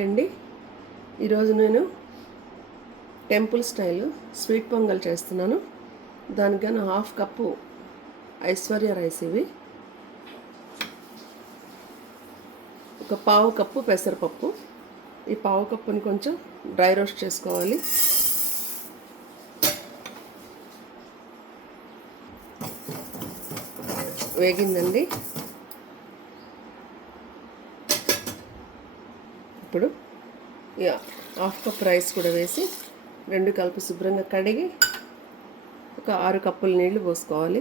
అండి, ఈరోజు నేను టెంపుల్ స్టైల్ స్వీట్ పొంగల్ చేస్తున్నాను. దానికన్నా హాఫ్ కప్పు ఐశ్వర్య రైస్, ఇవి ఒక పావు కప్పు పెసరపప్పు. ఈ పావు కప్పుని కొంచెం డ్రై రోస్ట్ చేసుకోవాలి. వేగిందండి. ఇప్పుడు హాఫ్ కప్ రైస్ కూడా వేసి రెండు కలిపి శుభ్రంగా కడిగి ఒక 6 కప్పుల నీళ్లు పోసుకోవాలి.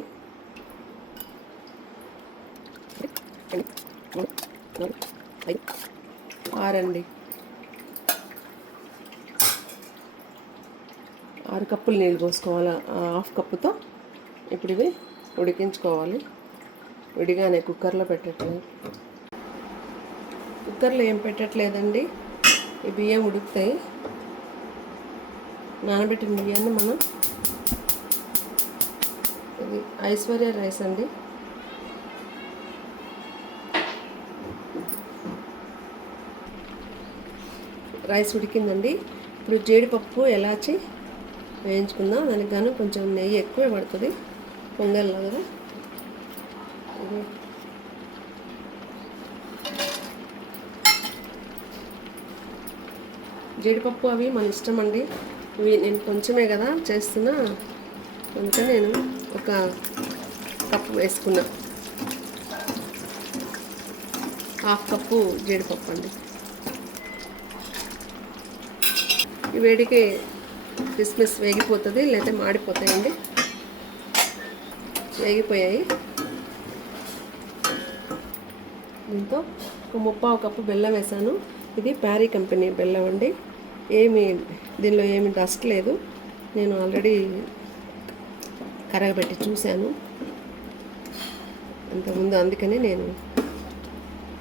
ఆరండి 6 కప్పుల నీళ్ళు పోసుకోవాలి హాఫ్ కప్పుతో. ఇప్పుడు ఇవి ఉడికించుకోవాలి. విడిగానే కుక్కర్లో పెట్టట్లేదు, కుక్కర్లో ఏం పెట్టట్లేదండి. ఈ బియ్యం ఉడుకుతాయి. నానబెట్టిన బియ్యాన్ని మనం, ఇది ఐశ్వర్య రైస్ అండి. రైస్ ఉడికిందండి. ఇప్పుడు జీడిపప్పు ఎలాచి వేయించుకుందాం. దానికి గాను కొంచెం నెయ్యి ఎక్కువ పడుతుంది పొంగల్లో కదా. జీడిపప్పు అవి మన ఇష్టం అండి. ఇవి నేను కొంచెమే కదా చేస్తున్నా, అందుకని నేను ఒక కప్పు వేసుకున్నా. హాఫ్ కప్పు జీడిపప్పు అండి. ఈ వేడికి కిస్మిస్ వేగిపోతుంది, లేకపోతే మాడిపోతాయండి. వేగిపోయాయి. దీంతో ఒక 1/4 కప్పు బెల్లం వేసాను. ఇది ప్యారీ కంపెనీ బెల్లం అండి. దీనిలో ఏమి డస్ట్ లేదు. నేను ఆల్రెడీ కరగబెట్టి చూశాను అంతకుముందు, అందుకని నేను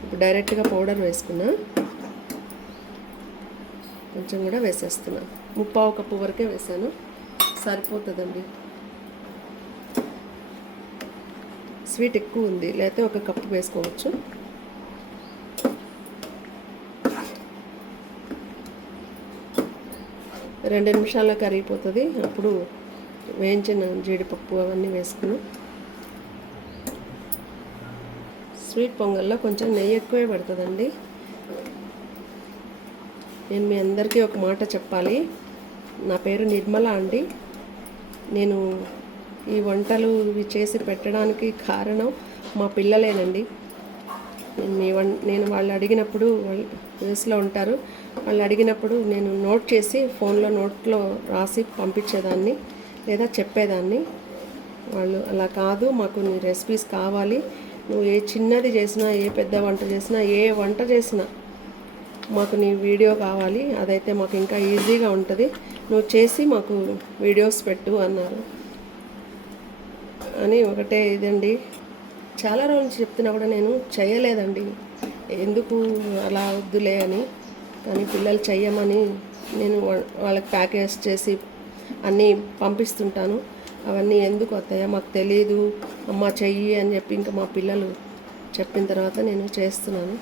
ఇప్పుడు డైరెక్ట్గా పౌడర్ వేసుకున్నా. కొంచెం కూడా వేసేస్తున్నా. 1/4 కప్పు వరకే వేసాను, సరిపోతుందండి. స్వీట్ ఎక్కువ ఉంది, లేకపోతే ఒక కప్పు వేసుకోవచ్చు. రెండు నిమిషాల్లో కరిగిపోతుంది. అప్పుడు వేయించిన జీడిపప్పు అవన్నీ వేసుకుని, స్వీట్ పొంగల్లో కొంచెం నెయ్యి ఎక్కువే పడుతుందండి. నేను మీ అందరికీ ఒక మాట చెప్పాలి. నా పేరు నిర్మల అండి. నేను ఈ వంటలు ఇవి చేసి పెట్టడానికి కారణం మా పిల్లలేనండి. నేను వాళ్ళు అడిగినప్పుడు, వాళ్ళు యూఎస్లో ఉంటారు, వాళ్ళు అడిగినప్పుడు నేను నోట్ చేసి ఫోన్లో నోట్లో రాసి పంపించేదాన్ని లేదా చెప్పేదాన్ని. వాళ్ళు అలా కాదు, మాకు నీ రెసిపీస్ కావాలి, నువ్వు ఏ చిన్నది చేసినా, ఏ పెద్ద వంట చేసినా, ఏ వంట చేసినా మాకు నీ వీడియో కావాలి, అదైతే మాకు ఇంకా ఈజీగా ఉంటుంది, నువ్వు చేసి మాకు వీడియోస్ పెట్టు అన్నారు. అని ఒకటే ఇదండి. చాలా రోజుల నుంచి చెప్తున్నా కూడా నేను చేయలేదండి. ఎందుకు అలా వద్దులే అని. కానీ పిల్లలు చెయ్యమని నేను వాళ్ళకి ప్యాకేజ్ చేసి అన్నీ పంపిస్తుంటాను. అవన్నీ ఎందుకు వస్తాయో మాకు తెలియదు, అమ్మ చెయ్యి అని చెప్పి ఇంకా మా పిల్లలు చెప్పిన తర్వాత నేను చేస్తున్నాను.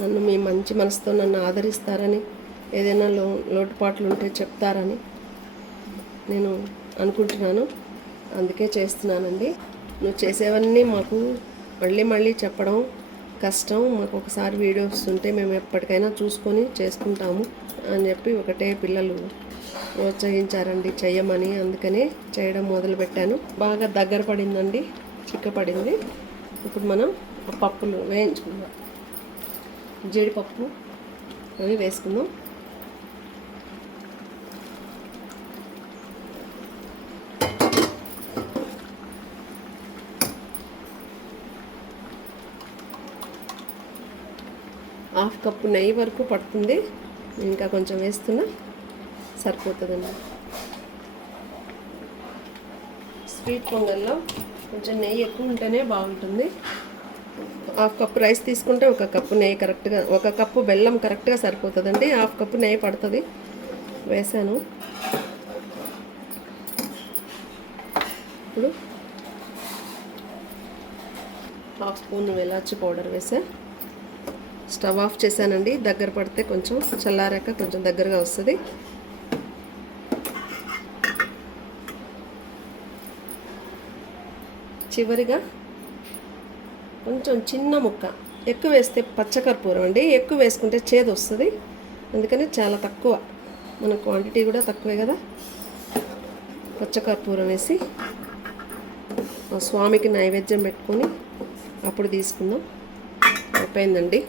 నన్ను మీ మంచి మనసుతో నన్ను ఆదరిస్తారని, ఏదైనా లోటుపాట్లు ఉంటే చెప్తారని నేను అనుకుంటున్నాను. అందుకే చేస్తున్నానండి. నువ్వు చేసేవన్నీ మాకు మళ్ళీ చెప్పడం కష్టం. మాకు ఒకసారి వీడియోస్ ఉంటే మేము ఎప్పటికైనా చూసుకొని చేసుకుంటాము అని చెప్పి ఒకటే పిల్లలు ప్రోత్సహించారండి చెయ్యమని. అందుకనే చేయడం మొదలుపెట్టాను. బాగా దగ్గర పడిందండి, చిక్కపడింది. ఇప్పుడు మనం పప్పులు వేయించుకుందాం. జీడిపప్పు అవి వేసుకుందాం. హాఫ్ కప్పు నెయ్యి వరకు పడుతుంది. ఇంకా కొంచెం వేస్తున్నా, సరిపోతుందండి. స్వీట్ పొంగల్లో కొంచెం నెయ్యి ఎక్కువ ఉంటేనే బాగుంటుంది. హాఫ్ కప్పు రైస్ తీసుకుంటే ఒక కప్పు నెయ్యి కరెక్ట్గా, ఒక కప్పు బెల్లం కరెక్ట్గా సరిపోతుందండి. హాఫ్ కప్పు నెయ్యి పడుతుంది. వేసాను. ఇప్పుడు హాఫ్ స్పూన్ ఇలాచి పౌడర్ వేసా. స్టవ్ ఆఫ్ చేశానండి. దగ్గర పడితే కొంచెం చల్లారాక కొంచెం దగ్గరగా వస్తుంది. చివరిగా కొంచెం చిన్న ముక్క, ఎక్కువ వేస్తే పచ్చకర్పూరం అండి, ఎక్కువ వేసుకుంటే చేదు వస్తుంది. అందుకని చాలా తక్కువ, మన క్వాంటిటీ కూడా తక్కువే కదా. పచ్చకర్పూరం వేసి స్వామికి నైవేద్యం పెట్టుకొని అప్పుడు తీసుకుందాం. అయిపోయిందండి.